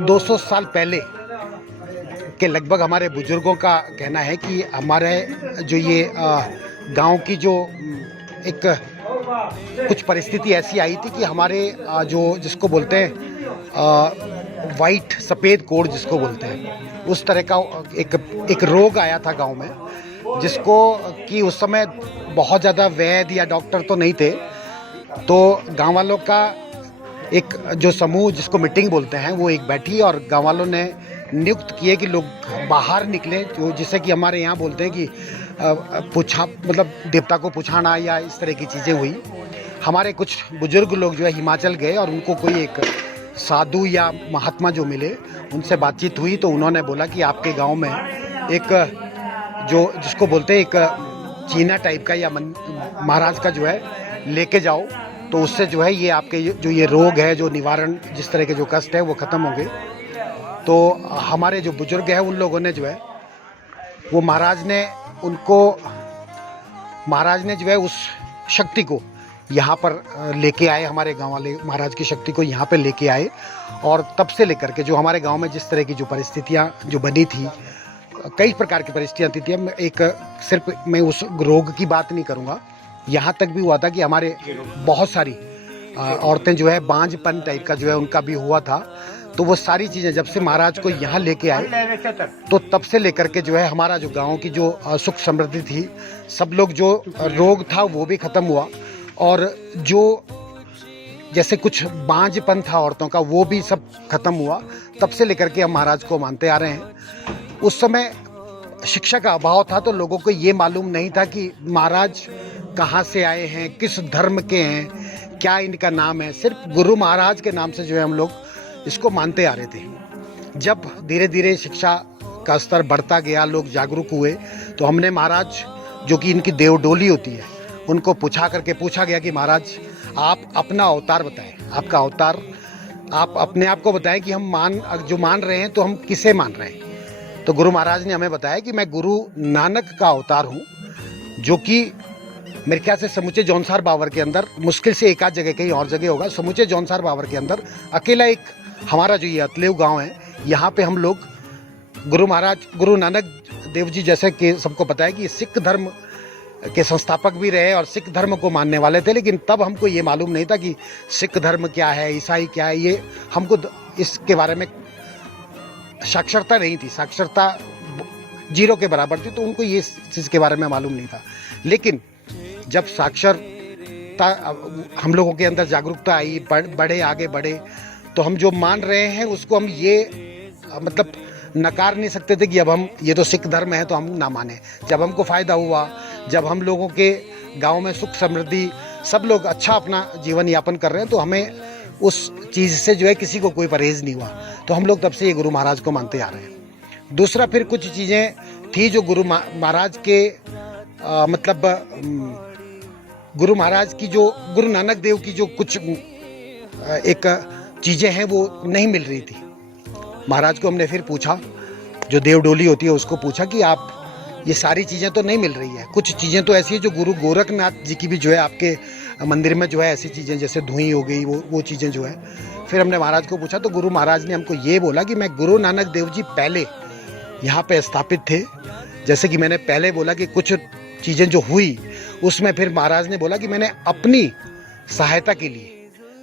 200 साल पहले के लगभग हमारे बुजुर्गों का कहना है कि हमारे जो ये गांव की जो एक कुछ परिस्थिति ऐसी आई थी कि हमारे जो जिसको बोलते हैं वाइट सफ़ेद कोढ़ जिसको बोलते हैं, उस तरह का एक रोग आया था गांव में, जिसको कि उस समय बहुत ज़्यादा वैद्य या डॉक्टर तो नहीं थे। तो गांव वालों का एक जो समूह जिसको मीटिंग बोलते हैं वो एक बैठी और गांव वालों ने नियुक्त किए कि लोग बाहर निकलें, जो जिसे कि हमारे यहाँ बोलते हैं कि पूछा मतलब देवता को पुछाना या इस तरह की चीज़ें हुई। हमारे कुछ बुजुर्ग लोग जो है हिमाचल गए और उनको कोई एक साधु या महात्मा जो मिले, उनसे बातचीत हुई तो उन्होंने बोला कि आपके गांव में एक जो जिसको बोलते हैं एक चीना टाइप का या महाराज का जो है लेके जाओ, तो उससे जो है ये आपके जो ये रोग है, जो निवारण जिस तरह के जो कष्ट है वो ख़त्म होंगे। तो हमारे जो बुजुर्ग हैं उन लोगों ने जो है वो महाराज ने जो है उस शक्ति को यहाँ पर लेके आए, हमारे गांव वाले महाराज की शक्ति को यहाँ पे लेके आए। और तब से लेकर के जो हमारे गांव में जिस तरह की जो परिस्थितियाँ जो बनी थी, कई प्रकार की परिस्थितियाँ थी, सिर्फ मैं उस रोग की बात नहीं करूँगा, यहाँ तक भी हुआ था कि हमारे बहुत सारी औरतें जो है बांझपन टाइप का जो है उनका भी हुआ था। तो वो सारी चीज़ें जब से महाराज को यहाँ लेके आए तो तब से लेकर के जो है हमारा जो गांव की जो सुख समृद्धि थी, सब लोग जो रोग था वो भी ख़त्म हुआ, और जो जैसे कुछ बांझपन था औरतों का वो भी सब खत्म हुआ। तब से लेकर के हम महाराज को मानते आ रहे हैं। उस समय शिक्षा का अभाव था तो लोगों को ये मालूम नहीं था कि महाराज कहाँ से आए हैं, किस धर्म के हैं, क्या इनका नाम है। सिर्फ गुरु महाराज के नाम से जो है हम लोग इसको मानते आ रहे थे। जब धीरे धीरे शिक्षा का स्तर बढ़ता गया, लोग जागरूक हुए, तो हमने महाराज जो कि इनकी देवडोली होती है उनको पूछा गया कि महाराज आप अपना अवतार बताएं, आपका अवतार आप अपने आप को बताएं कि हम मान रहे हैं तो हम किसे मान रहे हैं। तो गुरु महाराज ने हमें बताया कि मैं गुरु नानक का अवतार हूँ, जो कि मेरे ख्याल से समूचे जौनसार बावर के अंदर, मुश्किल से एक आध जगह कहीं और जगह होगा, समूचे जौनसार बावर के अंदर अकेला एक हमारा जो ये अतलेव गांव है, यहाँ पे हम लोग गुरु नानक देव जी, जैसे कि सबको पता है कि सिख धर्म के संस्थापक भी रहे और सिख धर्म को मानने वाले थे। लेकिन तब हमको ये मालूम नहीं था कि सिख धर्म क्या है, ईसाई क्या है, ये हमको इसके बारे में साक्षरता नहीं थी, साक्षरता 0 के बराबर थी, तो उनको ये चीज़ के बारे में मालूम नहीं था। लेकिन जब साक्षरता हम लोगों के अंदर जागरूकता आई, बढ़े आगे बढ़े, तो हम जो मान रहे हैं उसको हम ये मतलब नकार नहीं सकते थे कि अब हम ये तो सिख धर्म है तो हम ना माने। जब हमको फ़ायदा हुआ, जब हम लोगों के गांव में सुख समृद्धि, सब लोग अच्छा अपना जीवन यापन कर रहे हैं, तो हमें उस चीज़ से जो है किसी को कोई परहेज़ नहीं हुआ। तो हम लोग तब से ये गुरु महाराज को मानते आ रहे हैं। दूसरा, फिर कुछ चीज़ें थी जो गुरु महाराज के मतलब गुरु महाराज की जो गुरु नानक देव की जो कुछ एक चीज़ें हैं वो नहीं मिल रही थी। महाराज को हमने फिर पूछा, जो देवडोली होती है उसको पूछा कि आप ये सारी चीज़ें तो नहीं मिल रही है, कुछ चीज़ें तो ऐसी है जो गुरु गोरखनाथ जी की भी जो है आपके मंदिर में जो है ऐसी चीज़ें जैसे धुई हो गई, वो चीज़ें जो है। फिर हमने महाराज को पूछा तो गुरु महाराज ने हमको ये बोला कि मैं गुरु नानक देव जी पहले यहाँ पे स्थापित थे, जैसे कि मैंने पहले बोला कि कुछ चीज़ें जो हुई उसमें फिर महाराज ने बोला कि मैंने अपनी सहायता के लिए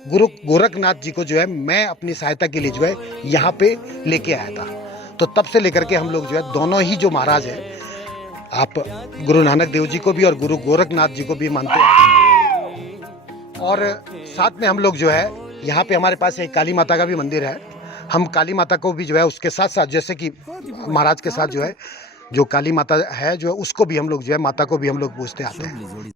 गुरु गोरखनाथ जी को जो है मैं अपनी सहायता के लिए जो है यहाँ पे लेके आया था। तो तब से लेकर के हम लोग जो है दोनों ही जो महाराज है, आप गुरु नानक देव जी को भी और गुरु गोरखनाथ जी को भी मानते हैं। और साथ में हम लोग जो है यहाँ पे हमारे पास एक काली माता का भी मंदिर है। हम काली माता को भी जो है उसके साथ साथ, जैसे कि महाराज के साथ जो है जो काली माता है जो है उसको भी हम लोग जो है माता को भी हम लोग पूजते आते हैं।